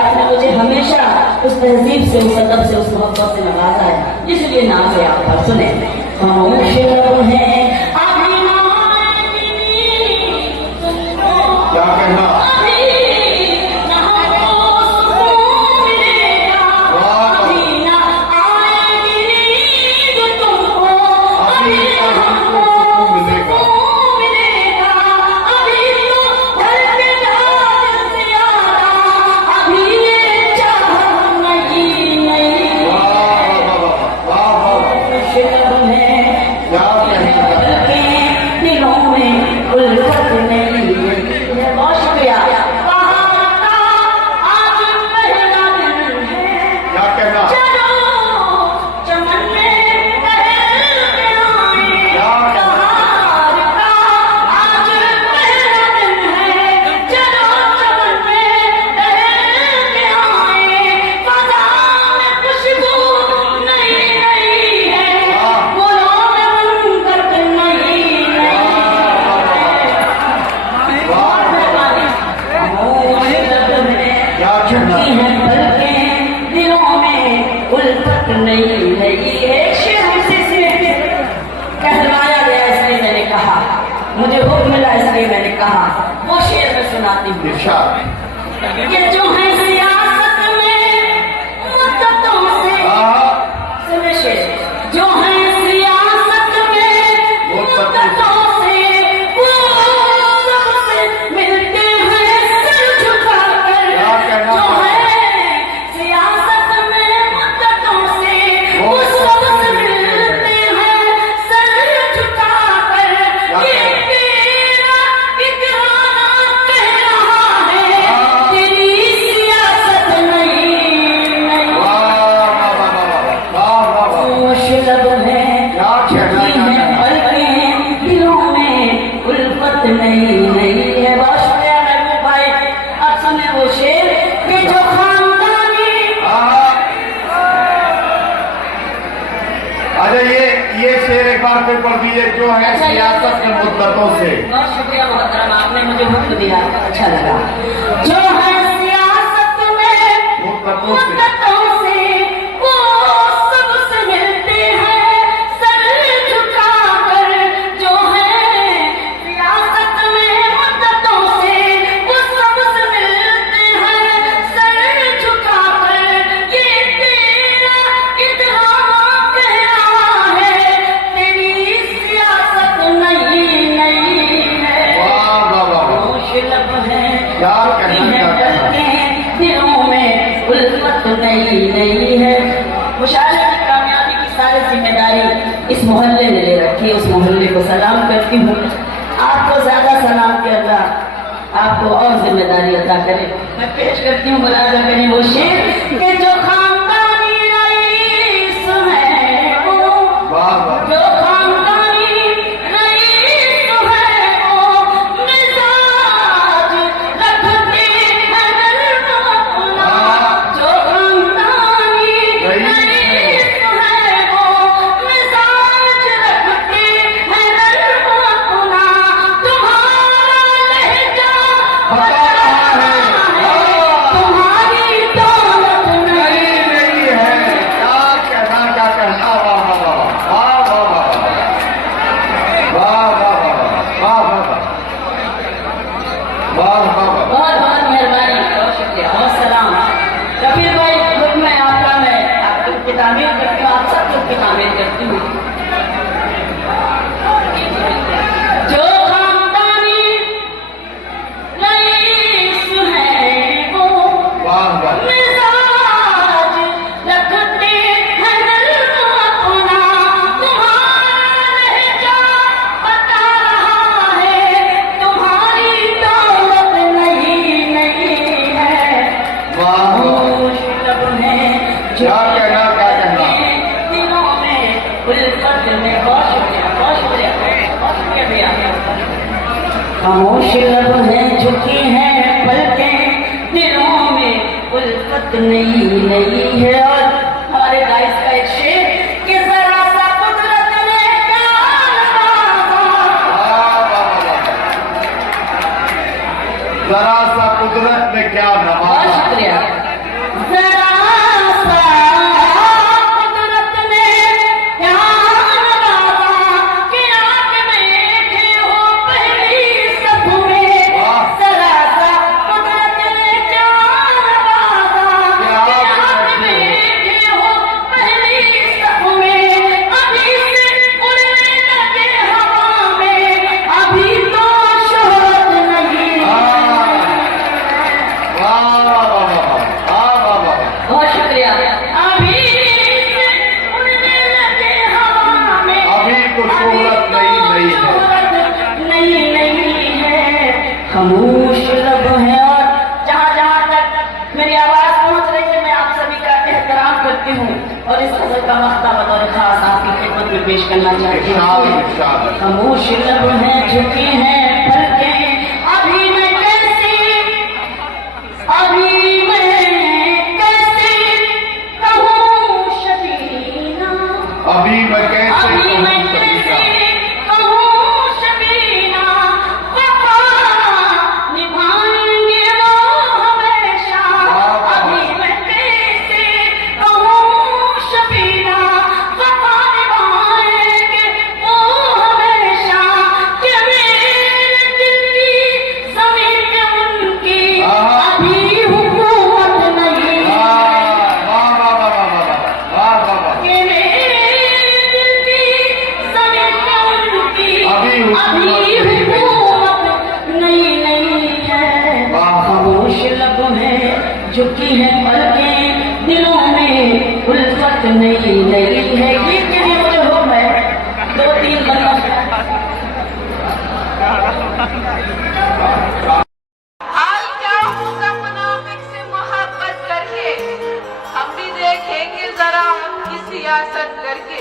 आपने मुझे हमेशा उस तहजीब से, उस अदब से, उस मोहब्बत से नवाजा है, इसलिए नाम से आप पर सुने। खामोश लब हैं क्या कहना मुझे हुक्म मिला इसलिए मैंने कहा, वो शेर में सुनाती हूँ। ये जो है सियासत में मुद्दतों से, सुने शेर, जो है सियासत में मुद्दतों से, वो सबसे मिलते हैं सर झुकाकर। जो है सियासत में मुद्दतों से, वो सबसे मिलते हैं सर झुकाकर। ये शेर एक बार फिर पढ़ दीजिए, जो है सियासत के मुद्दतों से। बहुत शुक्रिया मोहतरम, आपने मुझे हुक्म दिया, अच्छा लगा। जो है सियासत में मुद्दतों से, वो सबसे मिलते हैं सर झुकाकर। जो है सियासत में मुद्दतों से, वो सबसे मिलते हैं सर झुकाकर। ये तेरा इकराम कह रहा है, तेरी सियासत नहीं है। खामोश लब हैं क्या कहना दिलों में उल्फत नहीं है। मुशायरे की कामयाबी की सारी जिम्मेदारी इस मोहल्ले ने ले रखी है। उस मोहल्ले को सलाम करती हूँ। आपको ज्यादा सलाम के अल्लाह आपको और जिम्मेदारी अदा करे। मैं पेश करती हूँ मुलाजा करें वो शेर के जो खानदानी रईस है वो, जो खानदानी रईस है वो मिजाज रखते हैं नर्म अपना। जो खानदानी रईस है वो मिजाज रखते हैं नर्म अपना। तुम्हारा लहजा बता रहा है, तुम्हारी दौलत नहीं है। क्या कहना बहुत बहुत मेहरबानी, बहुत शुक्रिया, बहुत सलाम। कबीर भाई हुक्म है आपका, मैं आपकी तामीर करती हूँ, आप सब लोग की तामीर करती हूँ। जो खानदानी रईस है वो मिजाज रखते हैं नर्म अपना। तुम्हारा लहजा बता रहा है, तुम्हारी दौलत नहीं है। खामोश लब हैं क्या कहना दिलों में उल्फत में। बहुत शुक्रिया, बहुत शुक्रिया, बहुत शुक्रिया भैया। खामोश लब हैं झुकी हैं पलकें, दिलों में उल्फत नहीं है। और हमारे गाइस का एक शेर कि जरा सा कुदरत ने क्या नवाजा, जरा सा कुदरत में क्या बहुत नवाजा। शुक्रिया। खामोश लब है। और जहाँ जहाँ तक मेरी आवाज पहुँच रही है मैं आप सभी का एहतराम करती हूँ और इस गजल का मख्ता बतौर खास आपकी खिदमत में पेश करना चाहती हूँ। खामोश लब है झुकी है पलकें, अभी मैं कैसे कहूँ शबीना, अभी मैं कैसे अभी मैं कहूँ कैसे शबीना, कहूँ शबीना, वफा निभाएंगे वो हमेशा। अभी मैं कैसे कहूँ शबीना, वफा निभाएंगे वो हमेशा। कि मेरे दिल की ज़मीन में उनकी अभी हुकूमत नहीं है। वाह वाह वाह वाह वाह वाह वाह वाह। कि मेरे दिल की ज़मीन में उनकी अभी हुकूमत नहीं है। वाह। खामोश लब है झुकी है पलकें, दिलों में उल्फत नहीं है। ये किसी मुझे हो मैं 2-3 बंदा हाल क्या होगा मुनाफिक से मोहब्बत करके, हम भी देखेंगे जरा आपकी सियासत करके।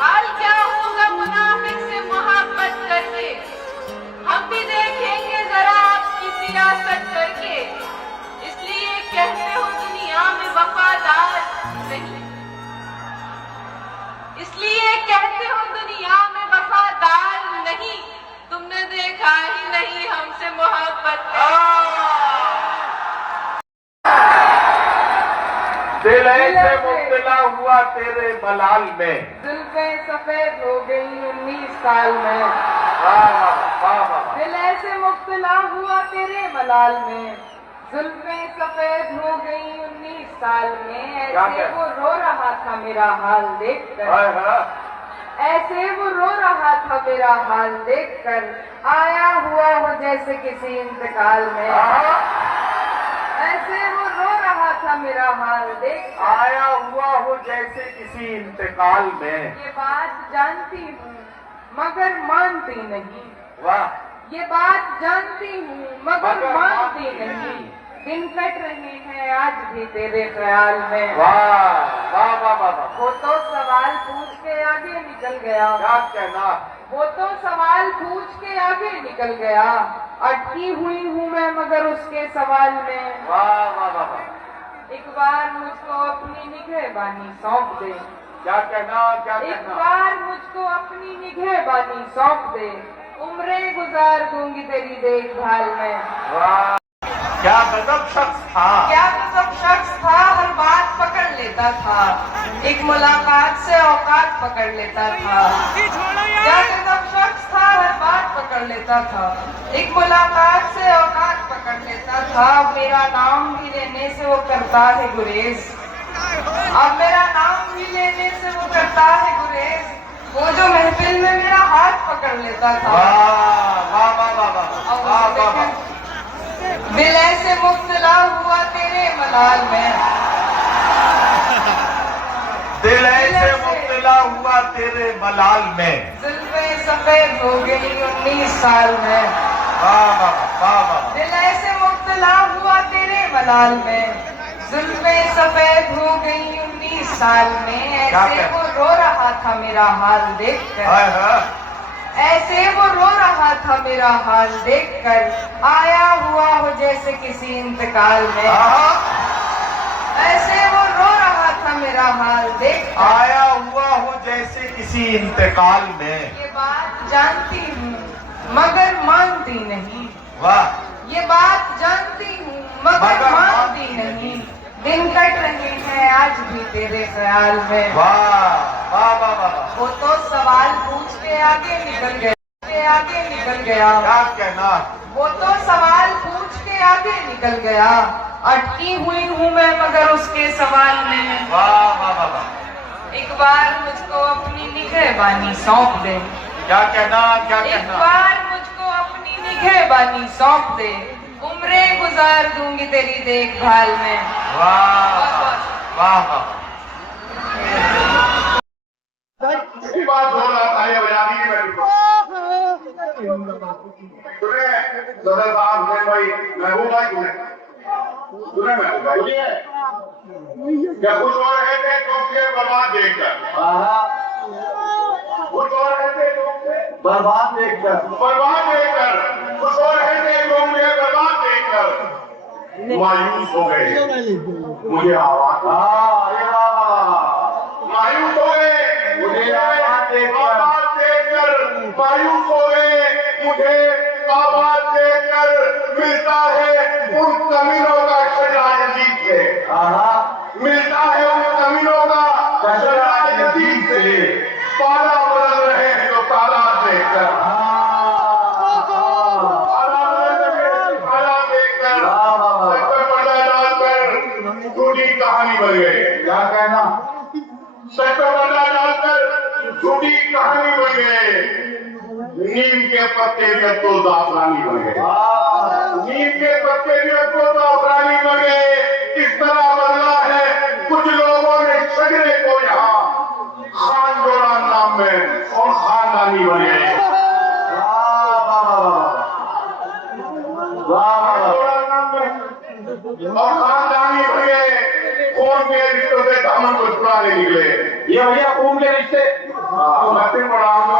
हाल क्या होगा मुनाफिक से मोहब्बत करके, हम भी देखेंगे जरा आपकी सियासत करके। इसलिए कहते हो दुनिया में वफादार नहीं, इसलिए कहते हो दुनिया में वफादार नहीं। तुमने देखा ही नहीं हमसे मोहब्बत दिल ऐसे मुब्तला हुआ तेरे मलाल में। जुल्फें सफेद हो गई 19 साल में। वाह वाह वाह वाह। दिल ऐसे मुब्तला हुआ तेरे मलाल में, जुल्फें सफेद हो गई 19 साल में। क्या ऐसे क्या? वो रो रहा था मेरा हाल देखकर, ऐसे वो रो रहा था मेरा हाल देखकर। आया हुआ हो जैसे किसी इंतकाल में, ऐसे वो रो रहा था मेरा हाल देखकर। आया हुआ हो जैसे किसी इंतकाल में। ये बात जानती हूँ मगर मानती नहीं, वाह। ये बात जानती हूँ मगर मानती नहीं। दिन कट रहे हैं आज भी तेरे ख्याल में। वाह वाह वाह वाह वाह। वो तो सवाल पूछ के आगे निकल गया, क्या कहना। वो तो सवाल पूछ के आगे निकल गया। अटकी हुई हूँ मैं मगर उसके सवाल में। वाह वाह वाह वाह। एक बार मुझको अपनी निगहबानी सौंप दे, क्या कहना क्या एक कहना। बार मुझको अपनी निगहबानी सौंप दे। उम्रें गुजार दूंगी तेरी देखभाल में। वाह। क्या गजब शख्स था। क्या गजब शख्स था, हर बात पकड़ लेता था, एक मुलाकात से औकात पकड़ लेता था। क्या गजब शख्स था, हर बात पकड़ लेता था, एक मुलाकात से औकात पकड़ लेता था। मेरा नाम भी लेने से वो करता है गुरेज, अब मेरा नाम भी लेने से वो करता है गुरेज। वो जो महफिल में मेरा हाथ पकड़ लेता था। वाह वाह वाह वाह वाह वाह वाह वाह। दिल ऐसे मुब्तला हुआ तेरे मलाल में, दिल ऐसे मुब्तला हुआ तेरे मलाल में। जुल्फें सफेद हो गई 19 साल में। वाह वाह वाह वाह। दिल ऐसे मुब्तला हुआ तेरे मलाल में, जुल्फें सफेद हो गई 19 साल में। ऐसे वो रो रहा था मेरा हाल देखकर, ऐसे वो रो रहा था मेरा हाल देखकर। आया हुआ हो जैसे किसी इंतकाल में, ऐसे वो रो रहा था मेरा हाल देखकर। आया हुआ हो जैसे किसी इंतकाल में। ये बात जानती हूँ मगर मानती नहीं, वाह। ये बात जानती हूँ मगर मानती नहीं। दिन कट रहे हैं आज भी तेरे ख्याल में। वाह वाह वाह वाह। वो तो सवाल पूछ के आगे निकल गया, आगे निकल गया। क्या कहना। वो तो सवाल पूछ के आगे निकल गया। अटकी हुई हूँ मैं मगर उसके सवाल में। वाह वाह वाह वाह। एक बार मुझको अपनी निगहबानी सौंप दे, क्या कहना क्या एक कहना। बार मुझको अपनी निगहबानी सौंप दे। उम्रें गुजार दूंगी तेरी देखभाल में। वाह वाह वाह। बात हो रहा था ये बयानी की सुने सदर साहब हुसैन भाई, महबूब भाई सुने महबूब भाई क्या कुछ और है थे तुमसे बर्बाद देखकर, कुछ और है थे तुमसे बर्बाद देखकर कुछ और है थे तुमसे बर्बाद देखकर मायूस हो गए, मुझे आवाज मायूस हो गए, मुझे आवाज देखकर मायूस हो गए, मुझे आवाज देकर मिलता है उन कमीनों का शजरा यजीद से, मिलता है उन कमीनों का शजरा यजीद से, पाला बदल रहे हैं जो तालाब देखकर, ताला देखकर पर्दा डालकर झूठी कहानी बन गए, क्या कहना, सच पर पर्दा डालकर झूठी कहानी बन गए, नीम के पत्ते भी अब तो जाफरानी बन गए, नीम के पत्ते भी अब तो जाफरानी बन गए। इस तरह बदला है कुछ लोगों ने शजरे को यहाँ खान जोड़ा नाम में और खानदानी बन गए, जोड़ा नाम में और खानदानी बन गए, खून के रिश्तों से दामन को छुड़ाने निकले। ये भैया खून के रिश्ते मैं फिर पढ़ाऊंगा,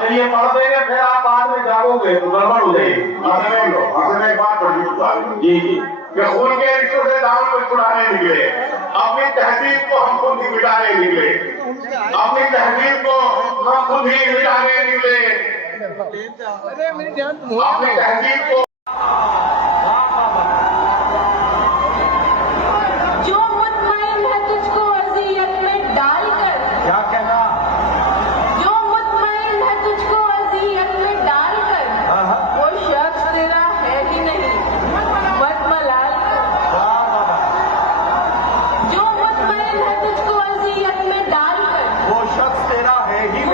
चलिए पढ़ देंगे, फिर आप बाद में जागोगे तो गड़बड़ हो जाएगी। आपने एक बात पढ़ी जी कि खून के रिश्तों से दामन को छुड़ाने निकले, अपनी तहजीब को हम खुद ही मिटाने निकले, अपनी तहजीब को हम खुद ही मिटाने निकले, अपनी तहजीब को जो मुतमईन है तुझको अज़ियत में डालकर, क्या कहना, जो मुतमईन है तुझको अज़ियत में डालकर, वो शख्स तेरा है ही नहीं मत मलाल कर। जो मुतमईन है तुझको अज़ियत में डालकर, वो शख्स तेरा है ही